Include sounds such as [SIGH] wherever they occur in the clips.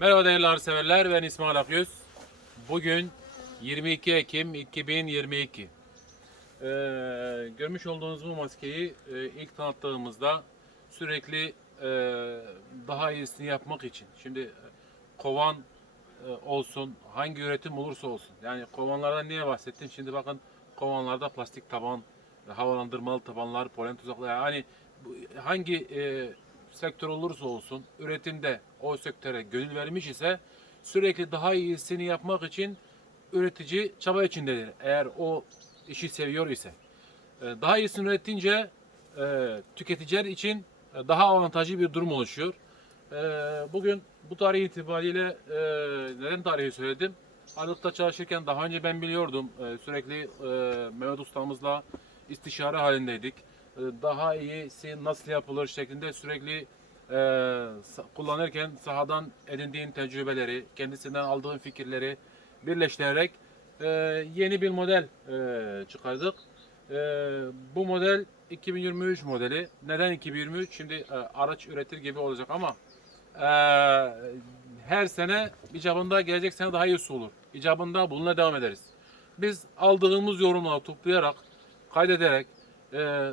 Merhaba değerli arseverler, ben İsmail Akyüz. Bugün 22 Ekim 2022. Ee, görmüş olduğunuz bu maskeyi e, ilk tanıttığımızda sürekli e, daha iyisini yapmak için. Şimdi e, kovan e, olsun, hangi üretim olursa olsun. Yani kovanlardan niye bahsettim? Şimdi bakın kovanlarda plastik taban, havalandırmalı tabanlar, polen tuzakları. Yani hangi e, sektör olursa olsun üretimde o sektöre gönül vermiş ise sürekli daha iyisini yapmak için üretici çaba içindedir. Eğer o işi seviyor ise. E, Daha iyisini üretince e, tüketiciler için e, daha avantajlı bir durum oluşuyor. E, Bugün bu tarih itibariyle e, neden tarihi söyledim? Aralıkta çalışırken daha önce ben biliyordum. E, Sürekli Mehmet ustamızla istişare halindeydik. E, Daha iyisi nasıl yapılır şeklinde sürekli e, kullanırken sahadan edindiğin tecrübeleri, kendisinden aldığın fikirleri birleştirerek e, yeni bir model e, çıkardık. E, bu model 2023 modeli. Neden 2023? Şimdi e, araç üretir gibi olacak ama e, her sene icabında gelecek sene daha iyisi olur. İcabında bununla devam ederiz. Biz aldığımız yorumları toplayarak, kaydederek, e,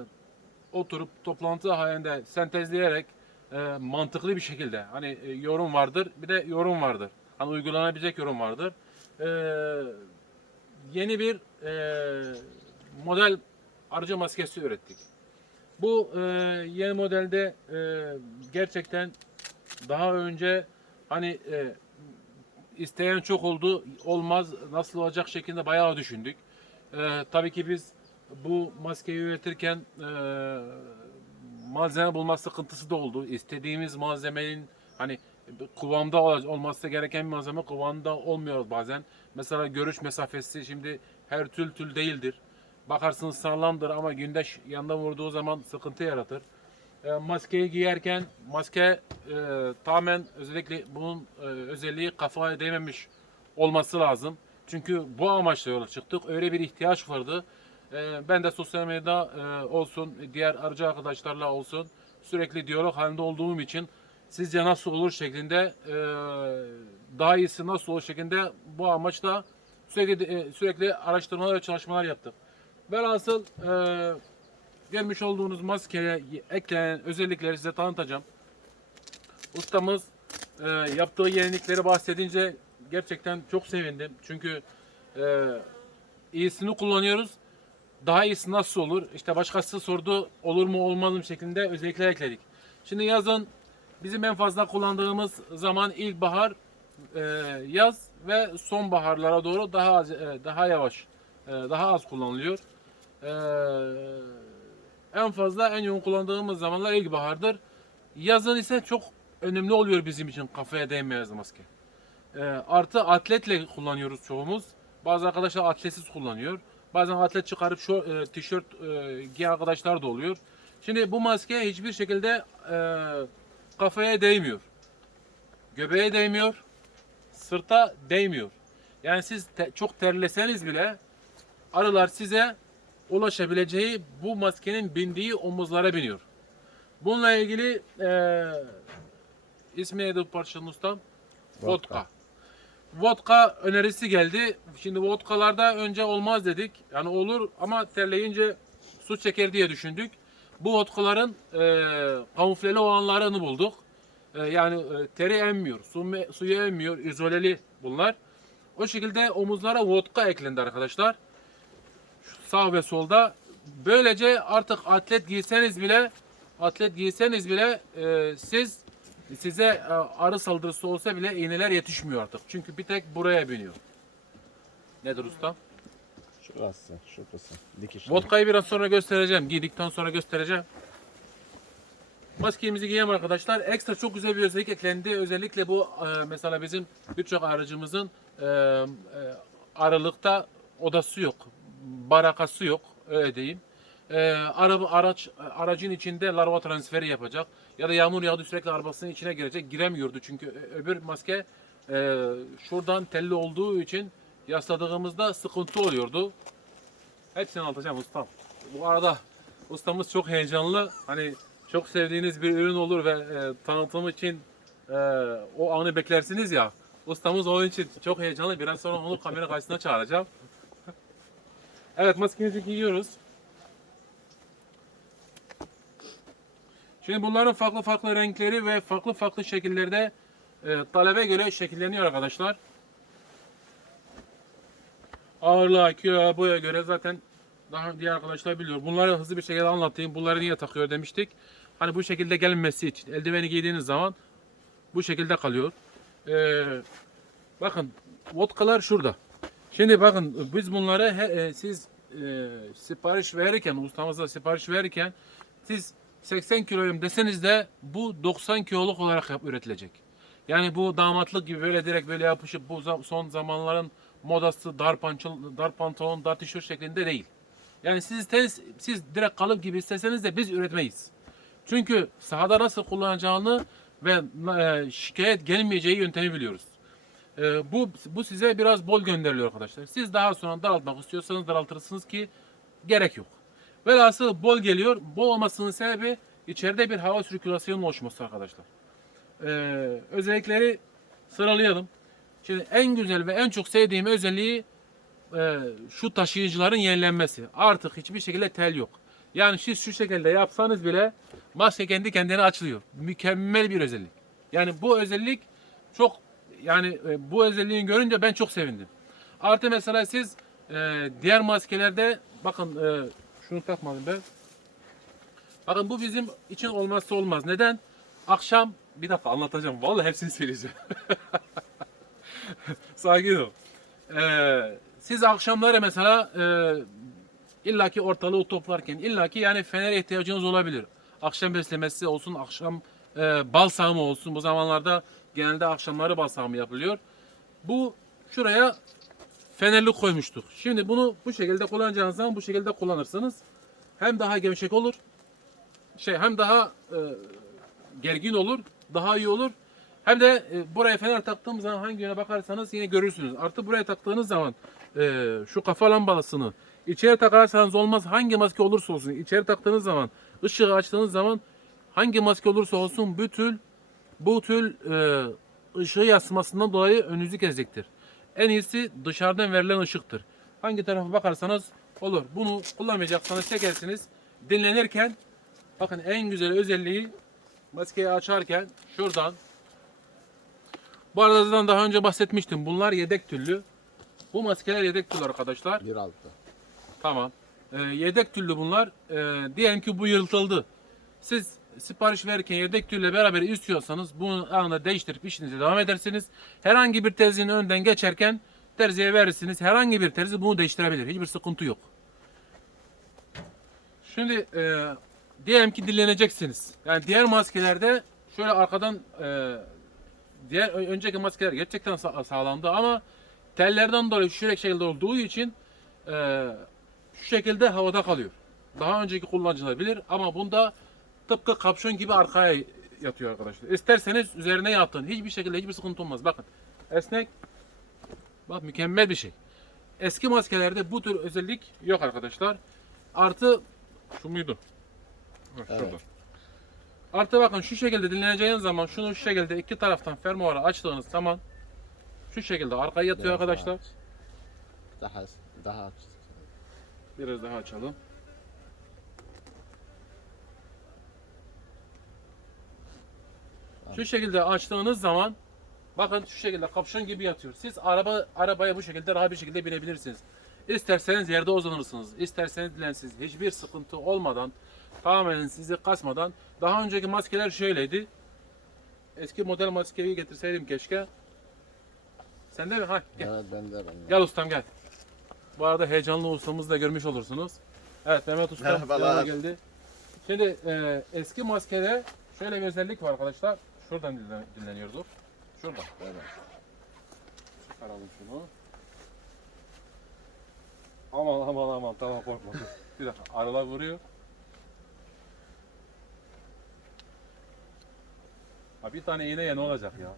oturup toplantı halinde sentezleyerek e, mantıklı bir şekilde hani e, yorum vardır bir de yorum vardır. Hani uygulanabilecek yorum vardır. E, yeni bir e, model arıcı maskesi ürettik. Bu e, yeni modelde e, gerçekten daha önce hani e, isteyen çok oldu olmaz nasıl olacak şeklinde bayağı düşündük. E, tabii ki biz bu maskeyi üretirken e, malzeme bulma sıkıntısı da oldu. İstediğimiz malzemenin hani kıvamda ol- olması gereken bir malzeme kıvamda olmuyor bazen. Mesela görüş mesafesi şimdi her tül tül değildir. Bakarsınız sağlamdır ama güneş yandan vurduğu zaman sıkıntı yaratır. E, maskeyi giyerken maske e, tamamen özellikle bunun e, özelliği kafaya değmemiş olması lazım. Çünkü bu amaçla yola çıktık. Öyle bir ihtiyaç vardı. E, ben de sosyal medyada e, olsun, diğer arıcı arkadaşlarla olsun sürekli diyalog halinde olduğum için sizce nasıl olur şeklinde e, daha iyisi nasıl olur şeklinde bu amaçla sürekli e, sürekli araştırmalar ve çalışmalar yaptık. Velhasıl e, görmüş olduğunuz maskeye eklenen özellikleri size tanıtacağım. Ustamız yaptığı yenilikleri bahsedince gerçekten çok sevindim. Çünkü iyisini kullanıyoruz. Daha iyisi nasıl olur? İşte başkası sordu olur mu olmaz mı şeklinde özellikler ekledik. Şimdi yazın bizim en fazla kullandığımız zaman ilkbahar, e, yaz ve sonbaharlara doğru daha az, e, daha yavaş, e, daha az kullanılıyor. En fazla en yoğun kullandığımız zamanlar ilkbahardır. Yazın ise çok önemli oluyor bizim için kafaya değmeyaz maske. Artı atletle kullanıyoruz çoğumuz. Bazı arkadaşlar atletsiz kullanıyor. Bazen atlet çıkarıp şu e, tişört e, giyen arkadaşlar da oluyor. Şimdi bu maske hiçbir şekilde e, kafaya değmiyor. Göbeğe değmiyor. Sırta değmiyor. Yani siz te- çok terleseniz bile arılar size ulaşabileceği bu maskenin bindiği omuzlara biniyor. Bununla ilgili e, ismi neydi parçanın ustam? Vodka. Vodka önerisi geldi. Şimdi vodkalarda önce olmaz dedik. Yani olur ama terleyince su çeker diye düşündük. Bu vodkaların e, kamufleli olanlarını bulduk. E, yani e, teri emmiyor, su, suyu emmiyor, izoleli bunlar. O şekilde omuzlara vodka eklendi arkadaşlar. Sağ ve solda. Böylece artık atlet giyseniz bile atlet giyseniz bile e, siz size e, arı saldırısı olsa bile iğneler yetişmiyor artık. Çünkü bir tek buraya biniyor. Nedir usta? Şurası, şurası. Dikiş. Vodkayı biraz sonra göstereceğim. Giydikten sonra göstereceğim. Maskemizi giyelim arkadaşlar. Ekstra çok güzel bir özellik eklendi. Özellikle bu e, mesela bizim birçok aracımızın e, aralıkta odası yok. Barakası yok. Öyle diyeyim. E, araba, araç aracın içinde larva transferi yapacak. Ya da yağmur yağdı sürekli arabasının içine girecek. Giremiyordu çünkü öbür maske e, şuradan telli olduğu için yasladığımızda sıkıntı oluyordu. Hepsini anlatacağım ustam. Bu arada ustamız çok heyecanlı. Hani çok sevdiğiniz bir ürün olur ve e, tanıtım için e, o anı beklersiniz ya. Ustamız onun için çok heyecanlı. Biraz sonra onu kamera karşısına çağıracağım. evet maskemizi giyiyoruz. Şimdi bunların farklı farklı renkleri ve farklı farklı şekillerde e, talebe göre şekilleniyor arkadaşlar. Ağırlığa, kiloya, boya göre zaten daha diğer arkadaşlar biliyor. Bunları hızlı bir şekilde anlatayım. Bunları niye takıyor demiştik. Hani bu şekilde gelmesi için. Eldiveni giydiğiniz zaman bu şekilde kalıyor. Ee, bakın vodkalar şurada. Şimdi bakın biz bunları he- e, siz e, sipariş verirken ustamıza sipariş verirken siz 80 kiloyum deseniz de bu 90 kiloluk olarak yap- üretilecek. Yani bu damatlık gibi böyle direkt böyle yapışıp bu son zamanların modası dar pantolon, dar pantolon, dar tişört şeklinde değil. Yani siz tez, siz direkt kalıp gibi isteseniz de biz üretmeyiz. Çünkü sahada nasıl kullanacağını ve e, şikayet gelmeyeceği yöntemi biliyoruz. E, bu bu size biraz bol gönderiliyor arkadaşlar. Siz daha sonra daraltmak istiyorsanız daraltırsınız ki gerek yok. Velhasıl bol geliyor. Bol olmasının sebebi içeride bir hava sirkülasyonu oluşması arkadaşlar. E, özellikleri sıralayalım. Şimdi en güzel ve en çok sevdiğim özelliği e, şu taşıyıcıların yenilenmesi. Artık hiçbir şekilde tel yok. Yani siz şu şekilde yapsanız bile maske kendi kendine açılıyor. Mükemmel bir özellik. Yani bu özellik çok yani e, bu özelliğini görünce ben çok sevindim. Artı mesela siz e, diğer maskelerde bakın e, şunu takmadım ben. Bakın bu bizim için olmazsa olmaz. Neden? Akşam bir dakika anlatacağım. Vallahi hepsini söyleyeceğim. [LAUGHS] Sakin ol. Ee, siz akşamları mesela e, illaki ortalığı toplarken illaki yani fenere ihtiyacınız olabilir. Akşam beslemesi olsun, akşam e, bal sağımı olsun. Bu zamanlarda genelde akşamları bal sağımı yapılıyor. Bu şuraya fenerli koymuştuk. Şimdi bunu bu şekilde kullanacağınız zaman bu şekilde kullanırsanız hem daha gevşek olur, şey hem daha e, gergin olur, daha iyi olur. Hem de e, buraya fener taktığımız zaman hangi yöne bakarsanız yine görürsünüz. Artı buraya taktığınız zaman e, şu kafa lambasını içeri takarsanız olmaz hangi maske olursa olsun içeri taktığınız zaman ışığı açtığınız zaman hangi maske olursa olsun bu tül bu tül e, ışığı yansımasından dolayı önünüzü kesecektir. En iyisi dışarıdan verilen ışıktır. Hangi tarafa bakarsanız olur. Bunu kullanmayacaksanız çekersiniz. Dinlenirken bakın en güzel özelliği maskeyi açarken şuradan bu arada zaten daha önce bahsetmiştim. Bunlar yedek tüllü. Bu maskeler yedek tüllü arkadaşlar. Bir altı. Tamam. Ee, yedek tüllü bunlar. Ee, diyelim ki bu yırtıldı. Siz sipariş verirken yedek tülle beraber istiyorsanız bunu anında değiştirip işinize devam edersiniz. Herhangi bir terzinin önden geçerken terziye verirsiniz. Herhangi bir terzi bunu değiştirebilir. Hiçbir sıkıntı yok. Şimdi e, diyelim ki dinleneceksiniz. Yani diğer maskelerde şöyle arkadan e, diğer önceki maskeler gerçekten sa- sağlamdı ama tellerden dolayı şu şekilde olduğu için e, şu şekilde havada kalıyor. Daha önceki kullanıcılar bilir ama bunda tıpkı kapşon gibi arkaya yatıyor arkadaşlar. İsterseniz üzerine yatın. Hiçbir şekilde hiçbir sıkıntı olmaz. Bakın esnek. Bak mükemmel bir şey. Eski maskelerde bu tür özellik yok arkadaşlar. Artı şu muydu? Evet. şurada. Artı bakın şu şekilde dinleneceğiniz zaman şunu şu şekilde iki taraftan fermuarı açtığınız zaman şu şekilde arkaya yatıyor Biraz arkadaşlar. Daha daha. Biraz daha açalım. Şu şekilde açtığınız zaman bakın şu şekilde kapşon gibi yatıyor. Siz araba arabaya bu şekilde rahat bir şekilde binebilirsiniz. İsterseniz yerde uzanırsınız, isterseniz dilensiz. Hiçbir sıkıntı olmadan, tamamen sizi kasmadan. Daha önceki maskeler şöyleydi. Eski model maskeyi getirseydim keşke. Sende mi? Ha, gel. Evet bende bende. Gel ustam gel. Bu arada heyecanlı ustamızı da görmüş olursunuz. Evet Mehmet Usta Merhabalar. geldi. Şimdi e, eski maskede şöyle bir özellik var arkadaşlar. Şuradan dinlen, dinleniyordu. Şuradan. Evet. Çıkaralım şunu. Aman aman aman tamam korkma. bir dakika arılar vuruyor. Ha bir tane iğne ya ne olacak ya?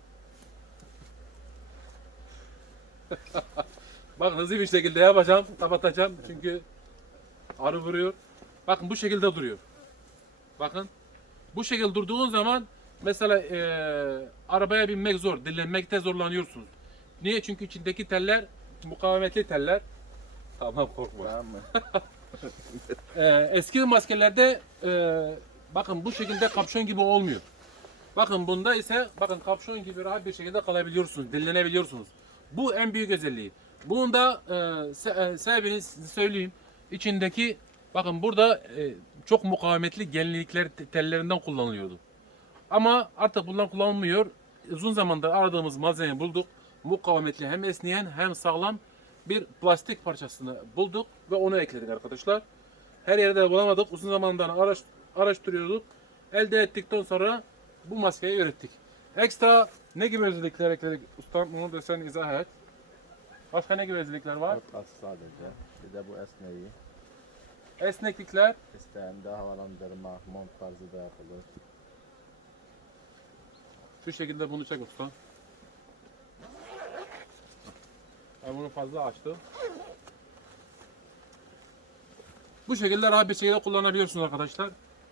[LAUGHS] Bak hızlı bir şekilde yapacağım, kapatacağım çünkü arı vuruyor. Bakın bu şekilde duruyor. Bakın bu şekilde durduğun zaman Mesela e, arabaya binmek zor, dinlenmekte zorlanıyorsunuz. Niye? Çünkü içindeki teller mukavemetli teller. Tamam korkma. Tamam mı? [LAUGHS] Ee, eski maskelerde e, bakın bu şekilde kapşon gibi olmuyor. Bakın bunda ise bakın kapşon gibi rahat bir şekilde kalabiliyorsunuz, dinlenebiliyorsunuz. Bu en büyük özelliği. Bunun da e, se- e, sebebini size söyleyeyim. İçindeki bakın burada e, çok mukavemetli gelinlikler te- tellerinden kullanılıyordu. Ama artık bunlar kullanılmıyor. Uzun zamandır aradığımız malzemeyi bulduk. Mukavemetli hem esneyen hem sağlam bir plastik parçasını bulduk ve onu ekledik arkadaşlar. Her yerde bulamadık. Uzun zamandan araş, araştırıyorduk. Elde ettikten sonra bu maskeyi ürettik. Ekstra ne gibi özellikler ekledik? Ustam bunu da sen izah et. Başka ne gibi özellikler var? Ortası sadece. Bir de bu esneyi. Esneklikler, İsteğinde havalandırma, mont tarzı da yapılır. Şu şekilde bunu çek usta. Ben bunu fazla açtım. Bu şekilde rahat bir şekilde kullanabiliyorsunuz arkadaşlar.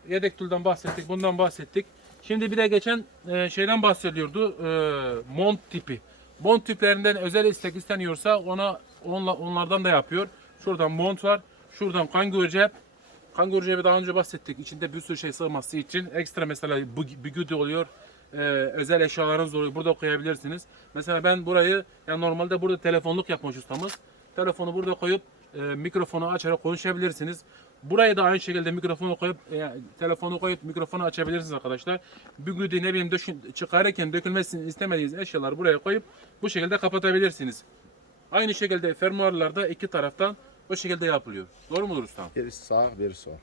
Yedek tülden bahsettik, bundan bahsettik. Şimdi bir de geçen e, şeyden bahsediyordu. E, mont tipi. Mont tiplerinden özel istek isteniyorsa ona onla, onlardan da yapıyor. Şuradan mont var. Şuradan kanguru cep. Kanguru cebi daha önce bahsettik. İçinde bir sürü şey sığması için ekstra mesela bu- bigudi oluyor. Ee, özel eşyalarınız oluyor. Burada koyabilirsiniz. Mesela ben burayı yani normalde burada telefonluk yapmış ustamız. Telefonu burada koyup e, mikrofonu açarak konuşabilirsiniz. Buraya da aynı şekilde mikrofonu koyup e, telefonu koyup mikrofonu açabilirsiniz arkadaşlar. Bigudi ne bileyim döşün, çıkarırken dökülmesini istemediğiniz eşyaları buraya koyup bu şekilde kapatabilirsiniz. Aynı şekilde fermuarlarda iki taraftan bu şekilde yapılıyor. Doğru mudur ustam? Bir sağ, bir. Bir sol.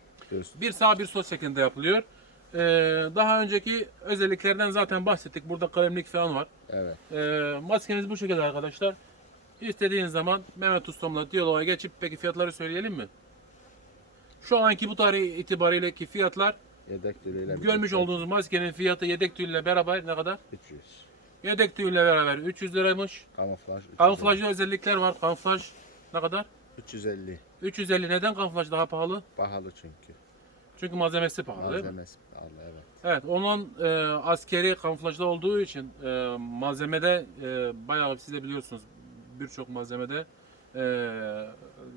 Bir sağ bir sol şeklinde yapılıyor. Ee, daha önceki özelliklerden zaten bahsettik. Burada kalemlik falan var. Evet. Ee, maskemiz bu şekilde arkadaşlar. İstediğiniz zaman Mehmet Ustam'la diyaloğa geçip peki fiyatları söyleyelim mi? Şu anki bu tarih itibariyle ki fiyatlar Yedek tülüyle görmüş olduğunuz maskenin fiyatı yedek tüyüyle beraber ne kadar? 300. Yedek tüyüyle beraber 300 liraymış. Kamuflaj 350. Kamuflajlı özellikler var. Kamuflaj ne kadar? 350. 350 neden kamuflaj daha pahalı? Pahalı çünkü. Çünkü malzemesi pahalı değil mi? Malzemesi pahalı evet. Evet, onun e, askeri kamuflajlı olduğu için e, malzemede e, bayağı siz de biliyorsunuz birçok malzemede e,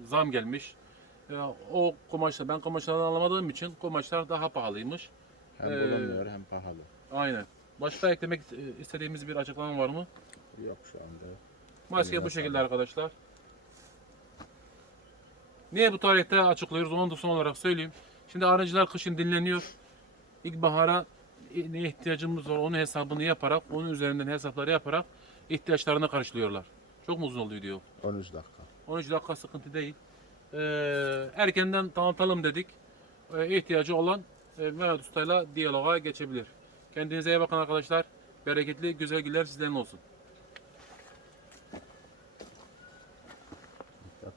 zam gelmiş. E, o kumaşlar ben kumaşlardan alamadığım için kumaşlar daha pahalıymış. Hem Ee, bulunmuyor hem pahalı. Aynen. Başka eklemek istediğimiz bir açıklama var mı? Yok şu anda. Maske Eline bu şekilde sağlık. arkadaşlar. Niye bu tarihte açıklıyoruz onu da son olarak söyleyeyim. Şimdi arıcılar kışın dinleniyor. İlkbahara ne ihtiyacımız var onun hesabını yaparak, onun üzerinden hesapları yaparak ihtiyaçlarını karşılıyorlar. Çok mu uzun oldu video? 13 dakika. 13 dakika sıkıntı değil. Ee, erkenden tanıtalım dedik. Ee, ihtiyacı olan e, Mehmet Usta'yla diyaloga geçebilir. Kendinize iyi bakın arkadaşlar. Bereketli, güzel günler sizlerin olsun.